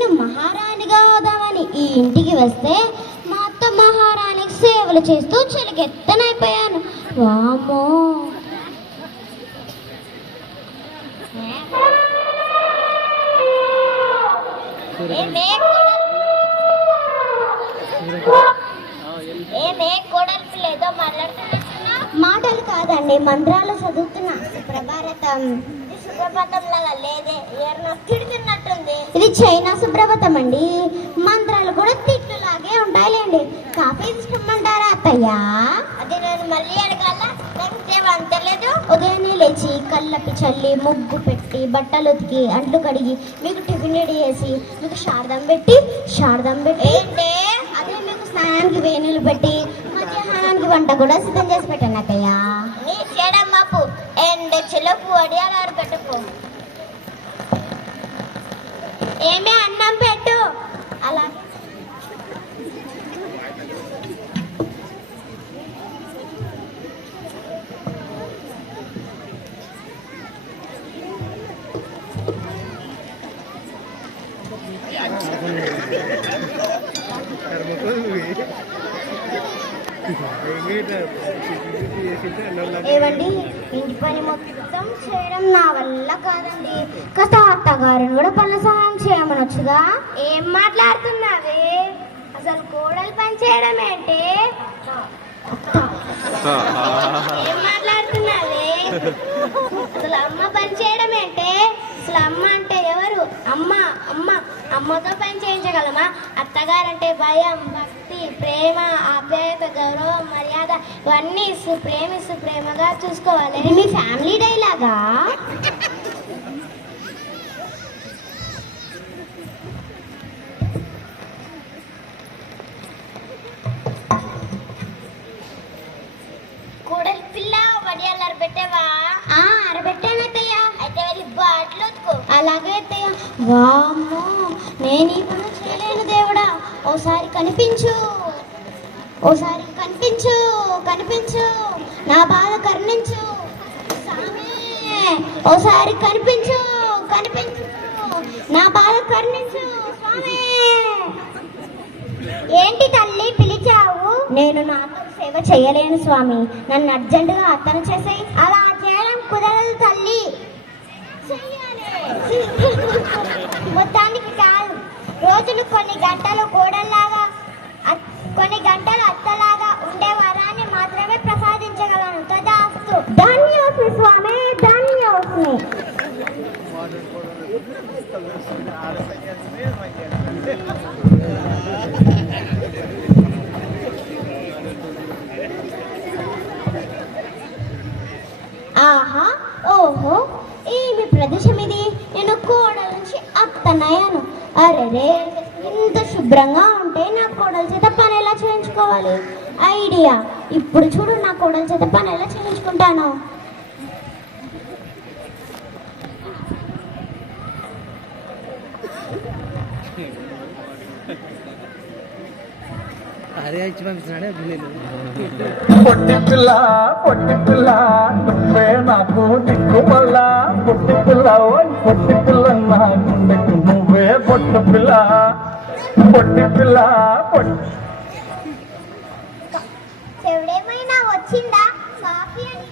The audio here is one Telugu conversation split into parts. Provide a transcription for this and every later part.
నేను మహారాణిగా అవుదామని ఈ ఇంటికి వస్తే మా అత్త మహారాణికి సేవలు చేస్తూ చెలికెత్తనైపోయాను. వామో మాటలు కాదండి మంత్రాలు చదువుతున్నా. సుప్రభారతం. ఇది లాగా చైనా సుప్రభాతం అండి మంత్రాలు కూడా తిట్లులాగే ఉంటాయిలేండి. కాఫీ తీసుకోమంటారా అత్తయ్య? అది నేను మళ్ళీ అడగాల? అంతలేదు ఉదయాన్నే లేచి కళ్ళప్పి చల్లి ముగ్గు పెట్టి బట్టలు ఉతికి అంట్లు కడిగి మీకు టిఫిన్ రెడీ చేసి మీకు శారదం పెట్టి శారదం పెట్టి ఏంటే? అదే మీకు స్నానానికి వేణీలు పెట్టి మధ్యాహ్నానికి వంట కూడా సిద్ధం చేసి పెట్టండి అత్తయ్య. నీ చేయడం మాపు ఎండ చిలుపు అడియాలు పెట్టుకో. ఏమే అన్నం పెట్టు? అలా. ఏవండి? ఇంటి పని మొత్తం చేయడం నా వల్ల కాదండి. కాస్త అత్తగారిని కూడా పనుల సహాయం చేయమనొచ్చుగా? ఏం మాట్లాడుతున్నావే? అసలు కోడలు పని చేయడం ఏంటి? ఏం మాట్లాడుతున్నావే? అసలు అమ్మ పని చేయడం ఏంటి? అసలు అమ్మ అంటే ఎవరు? అమ్మ అమ్మ అమ్మతో పని చేయించగలమా? అత్తగారంటే భయం. ప్రేమ ఆప్యాయత గౌరవం మర్యాద ఇవన్నీ సు- ప్రేమిస్తూ ప్రేమగా చూసుకోవాలి. మీ ఫ్యామిలీ డైలాగా? కూడలి పిల్ల వడియాలు అయితే వెళ్ళి బాట్లు ఉతుకో అలాగే అత్తయ్య. వామ్మో నేను చేయలేను దేవుడా. ఓసారి కనిపించు. ఓసారి కనిపించు కనిపించు. నా బాధ కరుణించు. ఓసారి కనిపించు కనిపించు. నా బాధ కరుణించు స్వామి ఏంటి తల్లి పిలిచావు? నేను నాకు సేవ చేయలేను స్వామి. నన్ను అర్జెంటుగా అర్థం చేసేయి. అలా చేయడం కుదరదు తల్లి. మొత్తానికి కాదు రోజులు కొన్ని గంటలు కోడల్లాగా ఆహా ఓహో ఏమి ప్రదేశం ఇది నేను కోడల నుంచి అత్తనయ్యాను. అరెరే ఇంత శుభ్రంగా ఉంటే నా కోడల చేత పని ఎలా చేయించుకోవాలి? ఐడియా. ఇప్పుడు చూడు నా కోడల చేత పని ఎలా చేయించుకుంటాను. ఇచ్చి పంపిస్తున్నాడే పొట్టి పిల్ల పొట్టి పిల్ల నువ్వే నాకు దిక్కు వల్ల పొట్టి పిల్ల పొట్టి పిల్ల నా గుండెకు నువ్వే పొట్టు పిల్ల. పొట్టి పిల్ల పొట్టి చెవిడేమైనా వచ్చిందా? కాఫీ అని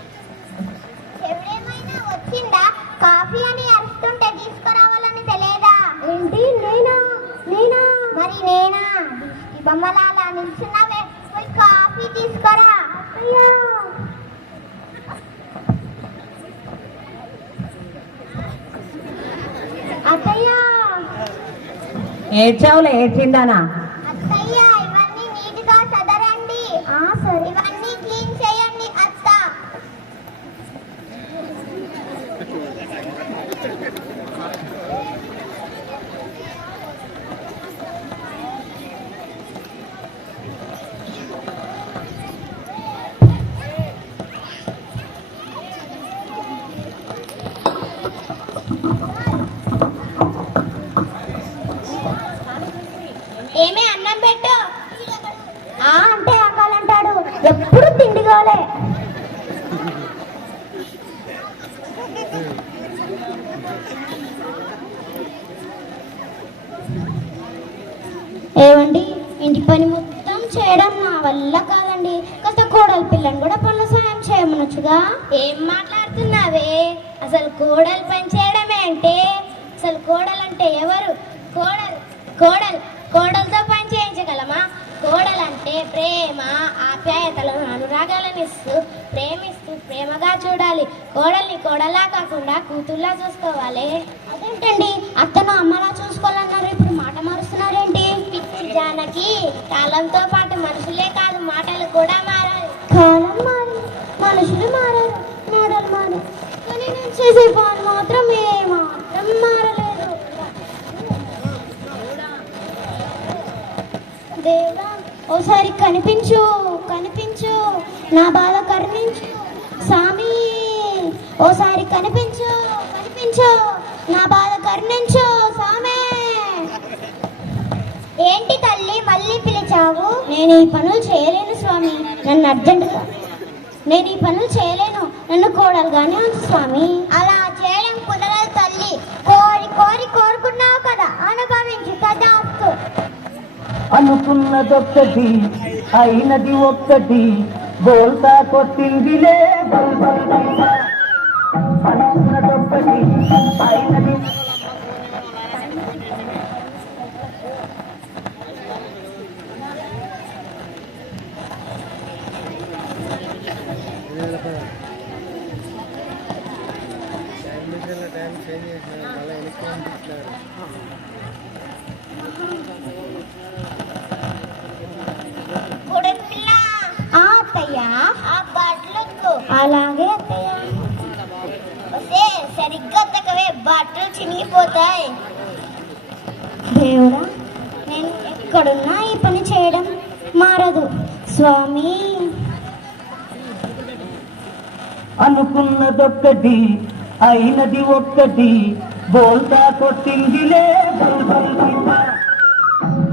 చెవిడేమైనా వచ్చిందా? కాఫీ అని అరుస్తుంటే తీసుకురావాలని తెలియదా? ఏంటి? నేనా? నేనా? మరి నేనా? దిష్టి బొమ్మలాల నిల్చున్నావే పోయి కాఫీ తీసుకురా అయ్యో అత్తయ్య ఏడ్చావులే ఏడ్చిందానా ఎప్పుడు ఏమండి ఇంటి పని మొత్తం చేయడం నా వల్ల కాదండి. కాస్త కోడల పిల్లని కూడా పనుల సాయం చేయమనొచ్చుగా? ఏం మాట్లాడుతున్నావే? అసలు కోడలు పని చేయడమే అంటే అసలు కోడలు అంటే ఎవరు? కోడలు కోడలు కోడలతో పని చేయించగలమా? కోడలంటే ప్రేమ ఆప్యాయతలు ప్రేమిస్తూ ప్రేమిస్తూ ప్రేమగా చూడాలి. కోడల్ని కోడలా కాకుండా కూతుర్లా చూసుకోవాలి. అదేంటండి? అత్తను అమ్మలా చూసుకోవాలన్నారు. ఇప్పుడు మాట మారుస్తున్నారేంటి? పిచ్చి జానకి కాలంతో పాటు మనుషులే కాదు మాటలు కూడా మారాలి. కాలం మారి మనుషులు మారారు మాటలు మారు కానీ నేను చేసే పని మాత్రం ఏ మాత్రం మారలేదు. దేవుడా ఓసారి కనిపించు కనిపించు. నా బాధ కరుణించు. స్వామి ఓసారి కనిపించు కనిపించు. నా బాధ కరుణించు స్వామి. ఏంటి తల్లి మళ్ళీ పిలిచావు? నేను ఈ పనులు చేయలేను స్వామి. నన్ను అర్జెంటుగా నేను ఈ పనులు చేయలేను. నన్ను కోడలుగానే ఉంచు స్వామి. అలా చేయడం కుదరదు తల్లి. కోరి కోరి కోరుకున్నావు కదా. అనుభవించు తదాస్తు. అనుకున్నదొక్కటి అయినది ఒక్కటి బోల్తా కొట్టిందిలే బల్ బల్ బల్ బల్. అలాగే అత్తయ్య. వస్తే సరిగ్గా తక్కువే బట్టలు చినిగిపోతాయి. దేవుడా నేను ఎక్కడున్నా ఈ పని చేయడం మారదు. స్వామి. అనుకున్నదొక్కటి అయినది ఒక్కటి బోల్తా కొట్టిందిలే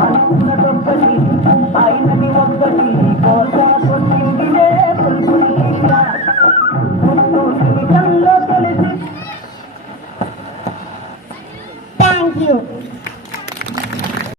అనుకున్నదొక్కటి అయినది ఒక్కటి